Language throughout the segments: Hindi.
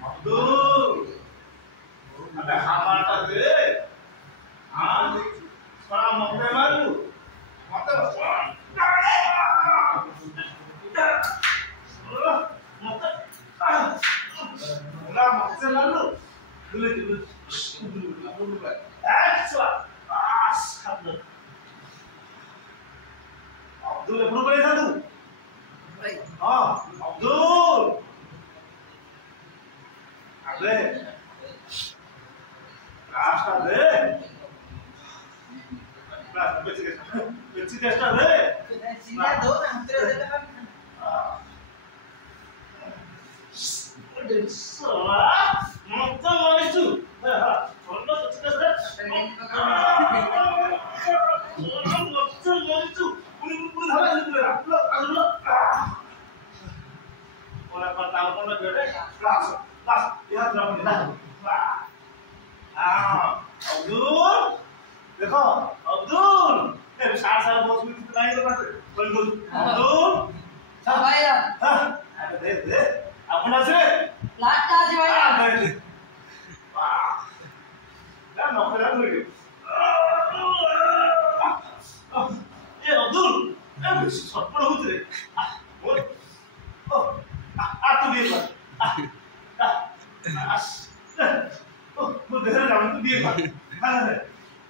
Abdul, ada hamar tadi. Sekarang mau malu, mau Abdul, yang berubah satu. Abdul. Abe. Abe. Nah, beci testa deh. Sini do, nanti ada kan. Udah salah. Mata mana itu? Nah, kalau beci testa. Mata mana itu? Pun apa itu ya? Orang pertama pun ada deh. Langsung. Lihat berapa kita. Abdul. देखो अब्दुल तेरे साथ बॉस में कितना ही लगा बिल्कुल अब्दुल हाँ भाईया अरे दे अपना से लास्ट आज भाईया वाह क्या नौकर है मेरे ये अब्दुल ये सपना हो तेरे तू दिए तू देर जाऊँ तू दिए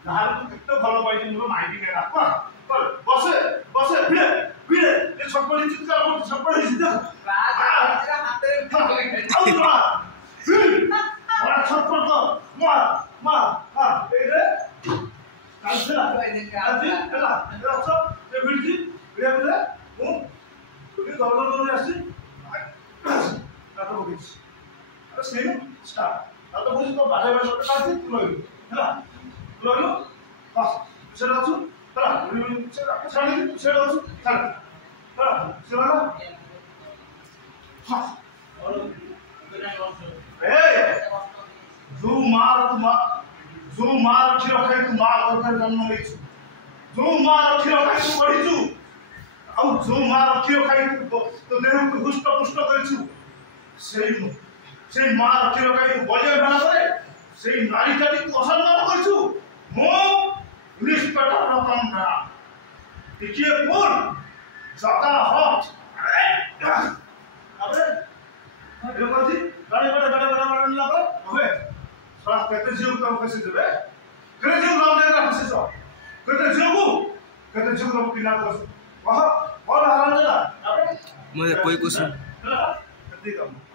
나를 그때 걸어봐야지 누가 많이 되나 버스 위에 내 첫번째 진짜고 첫번째 진짜 아우라 와 첫번째 마 이래 간다 간지 έλα 그래서 내 빌지 그래 우리 너를 했지 나도 보겠지 알았어 스타트 나도 보지 또 맞아봐서 끝까지 들어요 해라 Lalu, pas, saya langsung, terang, saya langsung, terang, silakan. जो मार खिलो खाई तू मार करके जन्म लेଛୁ, जो मार खिलो खाई तू बढ़ीଛୁ, ଆଉ जो मार खिलो खाई तो देह को हुष्ट पुष्ट କରିଛୁ, ସେଇ ମାର କ୍ଷୀର ଖାଇ ତୁ ବଳିଆ ହେଲା ପରେ ସେଇ ନାରୀଟାକୁ ତୁ ଅସମ୍ମାନ କରିଛୁ। Newspaper rotong na, dikir pun, jaka hot, apa? Dia kata, bada lapa, apa? Salah kata jauh kamu kasih tu, kata jauh kamu nak kasih so, kata jauh kamu kena kasih, wah haram je lah, apa? Mau koi kusun. Ketika kamu